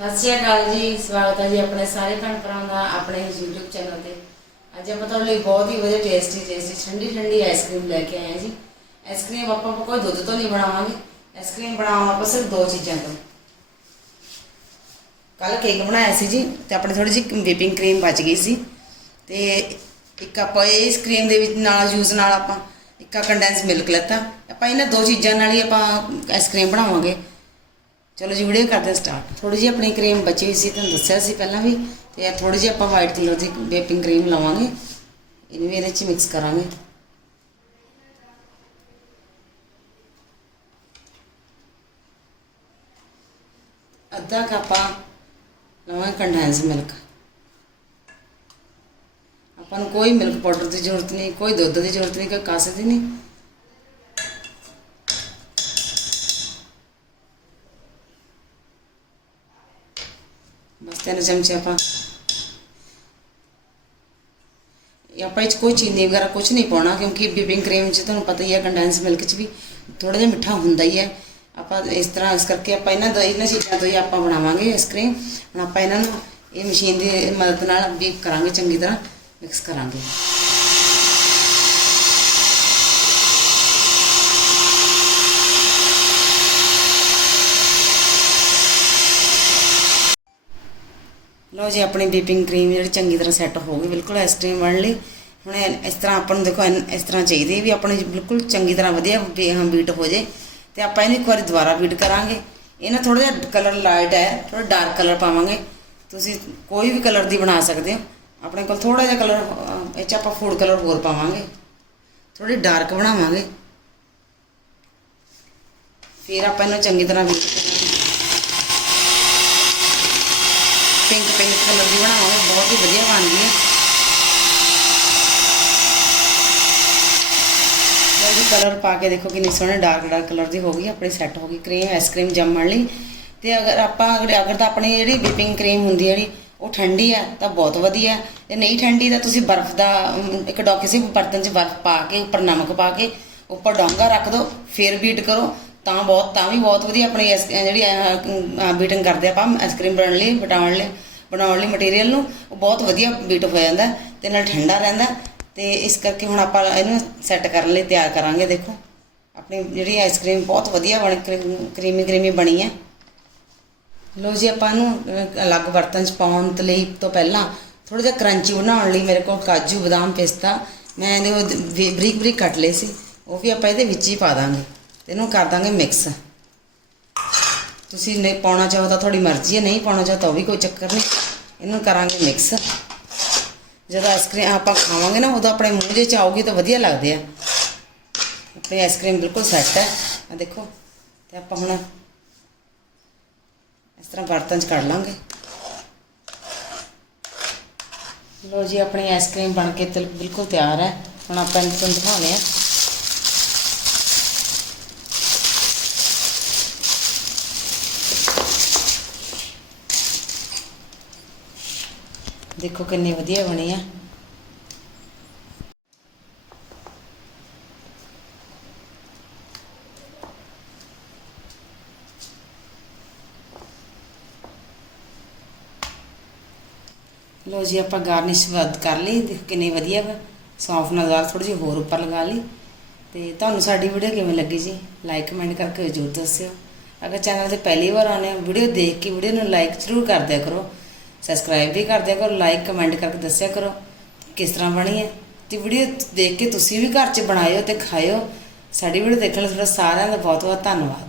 ਸਤਿ ਸ਼੍ਰੀ ਅਕਾਲ ਜੀ, ਸਵਾਗਤ ਹੈ ਜੀ ਆਪਣੇ ਸਾਰੇ ਭੈਣ ਭਰਾਵਾਂ ਦਾ, ਆਪਣੇ ਇਸ YouTube ਚੈਨਲ ਤੇ। ਅੱਜ ਆਪਾਂ ਤੁਹਾਡੇ ਲਈ ਬਹੁਤ ਹੀ ਵਧੀਆ ਟੇਸਟੀ ਟੇਸਟੀ ਠੰਡੀ ਠੰਡੀ ਆਈਸਕ੍ਰੀਮ ਲੈ ਕੇ ਆਏ ਹਾਂ ਜੀ। ਆਈਸਕ੍ਰੀਮ ਆਪਾਂ ਕੋਈ ਦੁੱਧ ਤੋਂ ਨਹੀਂ ਬਣਾਵਾਂਗੇ। ਆਈਸਕ੍ਰੀਮ ਬਣਾਵਾਂ ਆਪਾਂ ਸਿਰਫ ਦੋ ਚੀਜ਼ਾਂ ਤੋਂ। ਕੱਲ ਕੇਕ ਬਣਾਇਆ ਸੀ ਜੀ, ਤੇ ਆਪਣੇ ਥੋੜੀ ਜਿਹੀ ਵਿਪਿੰਗ ਕਰੀਮ ਬਚ ਗਈ ਸੀ। ਤੇ ਇੱਕ ਆਪਾਂ ਇਸ ਕਰੀਮ ਦੇ ਵਿੱਚ ਨਾਲ ਯੂਜ ਨਾਲ ਆਪਾਂ ਇੱਕ ਕੰਡੈਂਸ ਮਿਲਕ ਲੈਤਾ। ਆਪਾਂ ਇਹਨਾਂ ਦੋ ਚੀਜ਼ਾਂ ਨਾਲ ਹੀ ਆਪਾਂ ਆਈਸਕ੍ਰੀਮ ਬਣਾਵਾਂਗੇ। ਚਲੋ ਜੀ ਵੀਡੀਓ ਕਰਦੇ ਸਟਾਰਟ ਥੋੜੀ ਜਿਹੀ ਆਪਣੀ ਕਰੀਮ ਬਚੀ ਹੋਈ ਸੀ, ਤੁਹਾਨੂੰ ਦੱਸਿਆ ਸੀ ਪਹਿਲਾਂ ਵੀ, ਤੇ ਇਹ ਥੋੜੀ ਜਿਹੀ ਆਪਾਂ ਵਾਈਟ ਕਲਰ ਦੀ ਵੇਪਿੰਗ ਕਰੀਮ ਲਾਵਾਂਗੇ। ਇਹਨੂੰ ਵੀ ਇਹਦੇ 'ਚ ਮਿਕਸ ਕਰਾਂਗੇ। ਅੱਧਾ ਕੱਪ ਆ ਲਵਾਂਗੇ ਕੰਡੈਂਸ ਮਿਲਕ ਆਪਾਂ ਨੂੰ ਕੋਈ ਮਿਲਕ ਪਾਊਡਰ ਦੀ ਜ਼ਰੂਰਤ ਨਹੀਂ, ਕੋਈ ਦੁੱਧ ਦੀ ਜ਼ਰੂਰਤ ਨਹੀਂ, ਕੋਈ ਕਾਸੇ ਦੀ ਨਹੀਂ। ਤਿੰਨ ਚਮਚੇ ਆਪਾਂ ਆਪਾਂ। ਇਹ 'ਚ ਕੋਈ ਚੀਨੀ ਵਗੈਰਾ ਕੁਝ ਨਹੀਂ ਪਾਉਣਾ, ਕਿਉਂਕਿ ਬੀਬਿੰਗ ਕਰੀਮ 'ਚ ਤੁਹਾਨੂੰ ਪਤਾ ਹੀ ਹੈ, ਕੰਡੈਂਸ ਮਿਲਕ 'ਚ ਵੀ ਥੋੜਾ ਜਿਹਾ ਮਿੱਠਾ ਹੁੰਦਾ ਹੀ ਹੈ। ਆਪਾਂ ਇਸ ਤਰ੍ਹਾਂ ਇਸ ਕਰਕੇ ਆਪਾਂ ਇਹਨਾਂ ਦੋ ਇਹਨਾਂ ਚੀਜ਼ਾਂ ਤੋਂ ਹੀ ਆਪਾਂ ਬਣਾਵਾਂਗੇ ਆਈਸਕ੍ਰੀਮ ਹੁਣ ਆਪਾਂ ਇਹਨਾਂ ਨੂੰ ਇਹ ਮਸ਼ੀਨ ਦੀ ਮਦਦ ਨਾਲ ਬੀਟ ਕਰਾਂਗੇ, ਚੰਗੀ ਤਰ੍ਹਾਂ ਮਿਕਸ ਕਰਾਂਗੇ। ਲਓ ਜੀ ਆਪਣੀ ਬੀਪਿੰਗ ਕਰੀਮ ਜਿਹੜੀ ਚੰਗੀ ਤਰ੍ਹਾਂ ਸੈੱਟ ਹੋ ਗਈ ਬਿਲਕੁਲ ਆਈਸਕ੍ਰੀਮ ਬਣ ਲਈ। ਹੁਣ ਇਸ ਤਰ੍ਹਾਂ ਆਪਾਂ ਨੂੰ ਦੇਖੋ ਇਨ- ਇਸ ਤਰ੍ਹਾਂ ਚਾਹੀਦੀ ਵੀ ਆਪਣੀ ਬਿਲਕੁਲ ਚੰਗੀ ਤਰ੍ਹਾਂ ਵਧੀਆ ਬੀਟ ਹੋ ਜੇ ਤੇ ਆਪਾਂ ਇਹਨੂੰ ਇੱਕ ਵਾਰੀ ਦੁਬਾਰਾ ਬੀਟ ਕਰਾਂਗੇ। ਇਹ ਨਾ ਥੋੜਾ ਜਿਹਾ ਕਲਰ ਲਾਈਟ ਹੈ ਥੋੜਾ ਡਾਰਕ ਕਲਰ ਪਾਵਾਂਗੇ। ਤੁਸੀਂ ਕੋਈ ਵੀ ਕਲਰ ਦੀ ਬਣਾ ਸਕਦੇ ਹੋ। ਆਪਣੇ ਕੋਲ ਥੋੜਾ ਜਿਹਾ ਕਲਰ ਇਹ 'ਚ ਆਪਾਂ ਫੂਡ ਕਲਰ ਹੋਰ ਪਾਵਾਂਗੇ। ਥੋੜੀ ਡਾਰਕ ਬਣਾਵਾਂਗੇ। ਫਿਰ ਆਪਾਂ ਇਹਨੂੰ ਚੰਗੀ ਤਰ੍ਹਾਂ ਬੀਟ ਕਲਰ ਦੀ ਬਣਾਵਾਂਗੇ ਬਹੁਤ ਹੀ ਵਧੀਆ ਬਣਦੀ ਹੈ। ਜੀ ਕਲਰ ਪਾ ਕੇ ਦੇਖੋ ਕਿੰਨੀ ਸੋਹਣੀ ਡਾਰਕ ਡਾਰਕ ਕਲਰ ਦੀ ਹੋ ਗਈ, ਆਪਣੀ ਸੈੱਟ ਹੋ ਗਈ ਕਰੀਮ ਆਈਸਕ੍ਰੀਮ ਜੰਮਣ ਲਈ। ਤੇ ਅਗਰ ਆਪਾਂ, ਅਗਰ ਅਗਰ ਤਾਂ ਆਪਣੀ ਜਿਹੜੀ ਵਿਪਿੰਗ ਕਰੀਮ ਹੁੰਦੀ ਹੈ ਜਿਹੜੀ, ਉਹ ਠੰਡੀ ਹੈ, ਤਾਂ ਬਹੁਤ ਵਧੀਆ ਹੈ। ਤੇ ਨਹੀਂ ਠੰਡੀ ਤਾਂ ਤੁਸੀਂ ਬਰਫ਼ ਦਾ ਇੱਕ ਡੋਕੇ ਸੀ ਬਰਤਨ 'ਚ ਬਰਫ਼ ਪਾ ਕੇ, ਉੱਪਰ ਨਮਕ ਪਾ ਕੇ, ਉੱਪਰ ਡੋਂਗਾ ਰੱਖ ਦਿਓ ਫਿਰ ਬੀਟ ਕਰੋ। ਤਾਂ ਬਹੁਤ, ਤਾਂ ਵੀ ਬਹੁਤ ਵਧੀਆ ਆਪਣੀ ਆਈਸ- ਜਿਹੜੀ ਬੀਟਿੰਗ ਕਰਦੇ ਆਪਾਂ ਆਈਸਕ੍ਰੀਮ ਬਣਾਉਣ ਲਈ ਬਟਾਉਣ ਲਈ। ਬਣਾਉਣ ਲਈ ਮਟੀਰੀਅਲ ਨੂੰ, ਉਹ ਬਹੁਤ ਵਧੀਆ ਬੀਟ ਹੋ ਜਾਂਦਾ ਹੈ ਤੇ ਨਾਲ ਠੰਡਾ ਰਹਿੰਦਾ ਹੈ ਤੇ ਇਸ ਕਰਕੇ ਹੁਣ ਆਪਾਂ ਇਹਨੂੰ ਸੈੱਟ ਕਰਨ ਲਈ ਤਿਆਰ ਕਰਾਂਗੇ, ਦੇਖੋ। ਆਪਣੀ ਜਿਹੜੀ ਆਈਸਕ੍ਰੀਮ ਬਹੁਤ ਵਧੀਆ ਬਣ ਕਰੀਮੀ ਕਰੀਮੀ ਬਣੀ ਹੈ। ਲੋ ਜੀ, ਆਪਾਂ ਨੂੰ ਅਲੱਗ ਬਰਤਨ 'ਚ ਪਾਉਣ ਲਈ ਤੋਂ ਪਹਿਲਾਂ ਥੋੜਾ ਜਿਹਾ ਕਰੰਚੀ ਬਣਾਉਣ ਲਈ ਮੇਰੇ ਕੋਲ ਕਾਜੂ ਬਦਾਮ ਪਿਸਤਾ, ਮੈਂ ਇਹਦੇ ਬਰੀਕ ਬਰੀਕ ਕੱਟ ਲਏ ਸੀ, ਉਹ ਵੀ ਆਪਾਂ ਇਹਦੇ ਵਿੱਚ ਹੀ ਪਾ ਦਾਂਗੇ। ਤੇ ਇਹਨੂੰ ਕਰ ਦਾਂਗੇ ਮਿਕਸ ਤੁਸੀਂ ਨਹੀਂ ਪਾਉਣਾ ਚਾਹੋ ਤਾਂ ਤੁਹਾਡੀ ਮਰਜ਼ੀ ਹੈ, ਨਹੀਂ ਪਾਉਣਾ ਚਾਹੋ ਤਾਂ ਉਹ ਵੀ ਕੋਈ ਚੱਕਰ ਨਹੀਂ। ਇਹਨੂੰ ਕਰਾਂਗੇ ਮਿਕਸ ਜਦੋਂ ਆਈਸਕ੍ਰੀਮ ਆਪਾਂ ਖਾਵਾਂਗੇ ਨਾ, ਉਦੋਂ ਆਪਣੇ ਮੂੰਹ 'ਚ ਆਉਗੀ ਤਾਂ ਵਧੀਆ ਲੱਗਦੇ ਆ। ਆਪਣੀ ਆਈਸਕ੍ਰੀਮ ਬਿਲਕੁਲ ਸੈੱਟ ਹੈ। ਆ ਦੇਖੋ, ਤੇ ਆਪਾਂ ਹੁਣ ਇਸ ਤਰ੍ਹਾਂ ਬਰਤਨ 'ਚ ਕੱਢ ਲਾਂਗੇ। ਲੋ ਜੀ, ਆਪਣੀ ਆਈਸਕ੍ਰੀਮ ਬਣ ਕੇ ਤਿਲ ਬਿਲਕੁਲ ਤਿਆਰ ਹੈ। ਹੁਣ ਆਪਾਂ ਇਹਨੂੰ ਤੁਹਾਨੂੰ ਦਿਖਾਉਂਦੇ ਆ ਦੇਖੋ ਕਿੰਨੀ ਵਧੀਆ ਬਣੇ ਆ। ਲੋ ਜੀ, ਆਪਾਂ ਗਾਰਨਿਸ਼ ਵੱਧ ਕਰ ਲਈ, ਦੇਖੋ ਕਿੰਨੀ ਵਧੀਆ ਵਾ। ਸੌਂਫ ਨਜ਼ਾਰ ਥੋੜੀ ਜਿਹੀ ਹੋਰ ਉੱਪਰ ਲਗਾ ਲਈ। ਤੇ ਤੁਹਾਨੂੰ ਸਾਡੀ ਵੀਡੀਓ ਕਿਵੇਂ ਲੱਗੀ ਜੀ ਲਾਈਕ ਕਮੈਂਟ ਕਰਕੇ ਜ਼ਰੂਰ ਦੱਸਿਓ। ਅਗਰ ਚੈਨਲ ਤੇ ਪਹਿਲੀ ਵਾਰ ਆਨੇ ਹੋ, ਵੀਡੀਓ ਦੇਖ ਕੇ ਵੀਡੀਓ ਨੂੰ ਲਾਈਕ ਜ਼ਰੂਰ ਕਰ ਦਿਆ ਕਰੋ। ਸਬਸਕ੍ਰਾਈਬ ਵੀ ਕਰ ਦਿਆ ਕਰੋ ਲਾਈਕ ਕਮੈਂਟ ਕਰਕੇ ਦੱਸਿਆ ਕਰੋ ਕਿਸ ਤਰ੍ਹਾਂ ਬਣੀ ਹੈ। ਤੇ ਵੀਡੀਓ ਦੇਖ ਕੇ ਤੁਸੀਂ ਵੀ ਘਰ 'ਚ ਬਣਾਇਓ ਤੇ ਖਾਇਓ। ਸਾਡੀ ਵੀਡੀਓ ਦੇਖਣ ਲਈ ਤੁਹਾਡਾ ਸਾਰਿਆਂ ਦਾ ਬਹੁਤ ਬਹੁਤ ਧੰਨਵਾਦ।